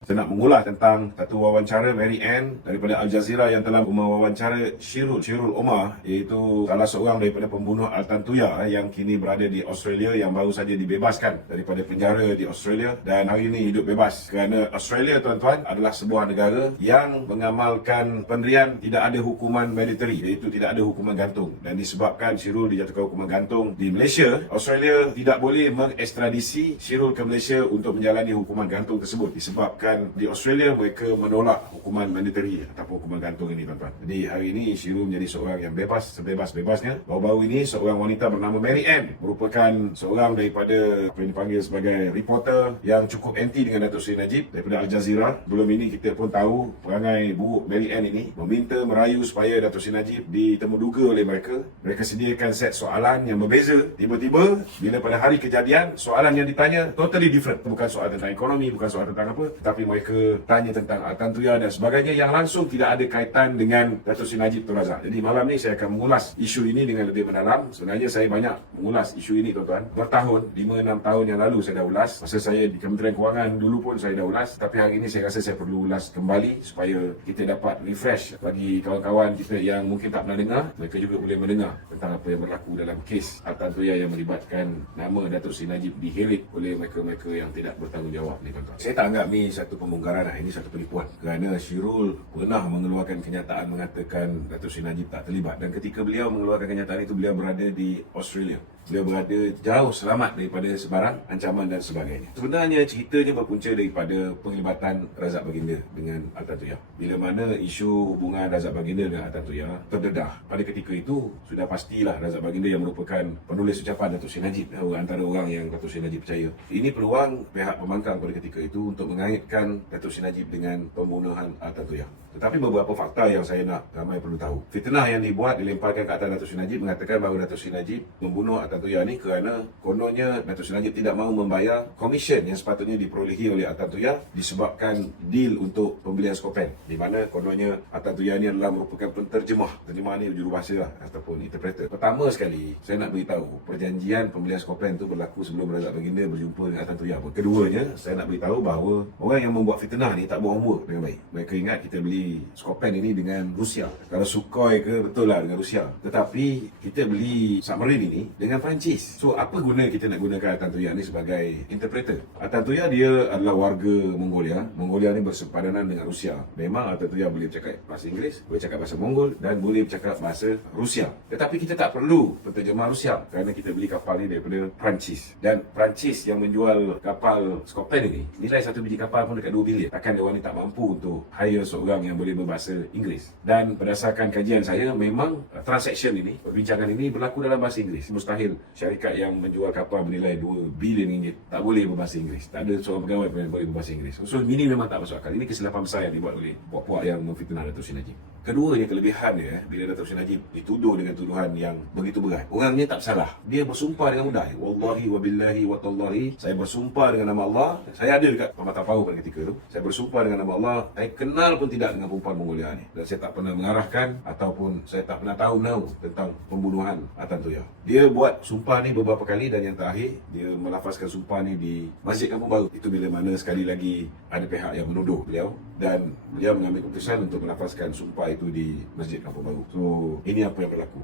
Saya nak mengulas tentang satu wawancara Mary Ann daripada Al Jazeera yang telah mewawancara Shirul Omar, iaitu salah seorang daripada pembunuh Al-Tantuya yang kini berada di Australia, yang baru saja dibebaskan daripada penjara di Australia dan hari ini hidup bebas. Kerana Australia, tuan-tuan, adalah sebuah negara yang mengamalkan pendirian tidak ada hukuman militeri, iaitu tidak ada hukuman gantung. Dan disebabkan Shirul dijatuhkan hukuman gantung di Malaysia, Australia tidak boleh mengekstradisi Shirul ke Malaysia untuk menjalani hukuman gantung tersebut, disebabkan di Australia mereka menolak hukuman militeri ataupun hukuman gantung ini, tuan-tuan. Jadi hari ini Shirul menjadi seorang yang bebas, sebebas-bebasnya. Baru-baru ini seorang wanita bernama Mary Ann, merupakan seorang daripada apa yang dipanggil sebagai reporter yang cukup anti dengan Datuk Seri Najib daripada Al Jazeera. Belum ini kita pun tahu perangai buruk Mary Ann ini, meminta merayu supaya Datuk Seri Najib ditemuduga oleh mereka. Mereka sediakan set soalan yang berbeza. Tiba-tiba bila pada hari kejadian, soalan yang ditanya totally different. Bukan soal tentang ekonomi, bukan soal tentang apa, tapi mereka tanya tentang Al-Tantuya dan sebagainya yang langsung tidak ada kaitan dengan Datuk Seri Najib Tun Razak. Jadi malam ni saya akan mengulas isu ini dengan lebih mendalam. Sebenarnya saya banyak mengulas isu ini, tuan-tuan. Bertahun, 5-6 tahun yang lalu saya dah ulas. Masa saya di Kementerian Kewangan dulu pun saya dah ulas. Tapi hari ini saya rasa saya perlu ulas kembali supaya kita dapat refresh bagi kawan-kawan kita yang mungkin tak pernah dengar. Mereka juga boleh mendengar tentang apa yang berlaku dalam kes Al-Tantuya yang melibatkan nama Datuk Seri Najib dihelit oleh mereka-mereka yang tidak bertanggungjawab ni, tuan-tuan. Saya tak anggap ni satu pembongkaran, ini satu penipuan. Kerana Shirul pernah mengeluarkan kenyataan mengatakan Datuk Seri Najib tak terlibat, dan ketika beliau mengeluarkan kenyataan itu, beliau berada di Australia. Beliau berada jauh selamat daripada sebarang ancaman dan sebagainya. Sebenarnya ceritanya berpunca daripada penglibatan Razak Baginda dengan Al-Tantuya. Bila mana isu hubungan Razak Baginda dengan Al-Tantuya terdedah, pada ketika itu sudah pastilah Razak Baginda yang merupakan penulis ucapan Datuk Seri Najib, antara orang yang Datuk Seri Najib percaya. Ini peluang pihak pembangkang pada ketika itu untuk mengaitkan Datuk Seri Najib dengan pembunuhan Al-Tantuya. Tetapi beberapa fakta yang saya nak ramai perlu tahu. Fitnah yang dibuat dilemparkan ke atas Datuk Seri Najib mengatakan bahawa Datuk Seri Najib membunuh Al-Tantuya ni kerana kononnya Datuk Seri Najib tidak mahu membayar komisen yang sepatutnya diperolehi oleh Al-Tantuya disebabkan deal untuk pembelian skopen, di mana kononnya Al-Tantuya ni adalah merupakan penterjemah. Terjemah ni jurubahasa ataupun interpreter. Pertama sekali, saya nak beritahu perjanjian pembelian skopen tu berlaku sebelum Razak Baginda berjumpa dengan Al-Tantuya. Keduanya, saya nak beritahu bahawa orang yang membuat fitnah ni tak buat homework dengan baik. Mereka ingat kita beli skopen ini dengan Rusia. Kalau Sukhoi ke, betul lah dengan Rusia. Tetapi kita beli submarine ini dengan Perancis. So apa guna kita nak gunakan Al-Tantuya ni sebagai interpreter? Al-Tantuya dia adalah warga Mongolia. Mongolia ni bersepadanan dengan Rusia. Memang Al-Tantuya boleh bercakap bahasa Inggeris, boleh cakap bahasa Mongol dan boleh bercakap bahasa Rusia. Tetapi kita tak perlu penterjemah Rusia kerana kita beli kapal ni daripada Perancis. Dan Perancis yang menjual kapal skopen ini, nilai satu biji kapal pun dekat 2 bilion. Takkan dia orang ni tak mampu untuk hire seorang yang boleh berbahasa Inggeris. Dan berdasarkan kajian saya, memang transaction ini, perbincangan ini berlaku dalam bahasa Inggeris. Mustahil syarikat yang menjual kapal bernilai 2 bilion ringgit tak boleh berbahasa Inggeris. Tak ada seorang pegawai pun yang boleh berbahasa Inggeris. So ini memang tak masuk akal. Ini kesilapan besar yang dibuat oleh puak-puak yang memfitnah Datuk Seri Najib. Keduanya, kelebihan dia, bila Datuk Seri Najib dituduh dengan tuduhan yang begitu berat, orangnya tak bersalah. Dia bersumpah dengan mudah. Wallahi wa billahi wa tallahi, saya bersumpah dengan nama Allah. Saya ada dekat Pematang Pahu pada ketika itu. Saya bersumpah dengan nama Allah, saya kenal pun tidak dengan perempuan Mongolia ni. Dan saya tak pernah mengarahkan ataupun saya tak pernah tahu tentang pembunuhan Al-Tantuya. Dia buat sumpah ni beberapa kali dan yang terakhir, dia melafazkan sumpah ni di Masjid Kampung Baru. Itu bila mana sekali lagi ada pihak yang menuduh beliau dan beliau mengambil keputusan untuk melafazkan sumpah itu di Masjid Kampung Baru. So, ini apa yang berlaku.